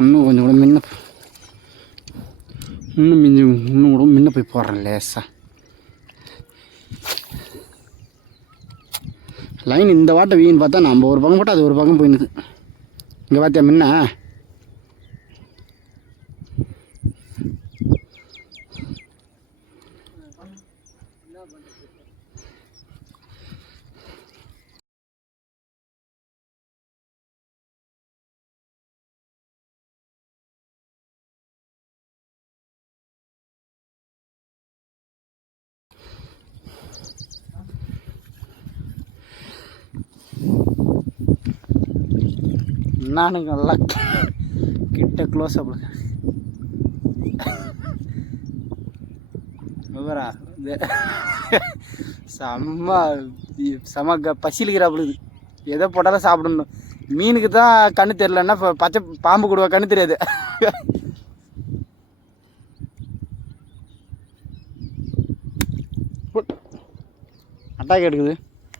இன்னும் கொஞ்சம் கூட இன்னும் கூட முன்ன போய் போடுறேன் லேசாக. லைன் இந்த வாட்டை வீண் பார்த்தா நம்ம ஒரு பக்கம் போட்டால் அது ஒரு பக்கம் போயிடுது. இங்கே பார்த்தியா முன்ன நானுங்க நல்லா கிட்ட க்ளோஸ் அப் விவரா செம்ம பசிலிக்கிறாப்புழுது. எதை போட்டாலும் சாப்பிடணும். மீனுக்கு தான் கண்ணு தெரியலன்னா பச்சை பாம்பு கொடுவா கண்ணு தெரியாது. அட்டாக் எடுக்குது.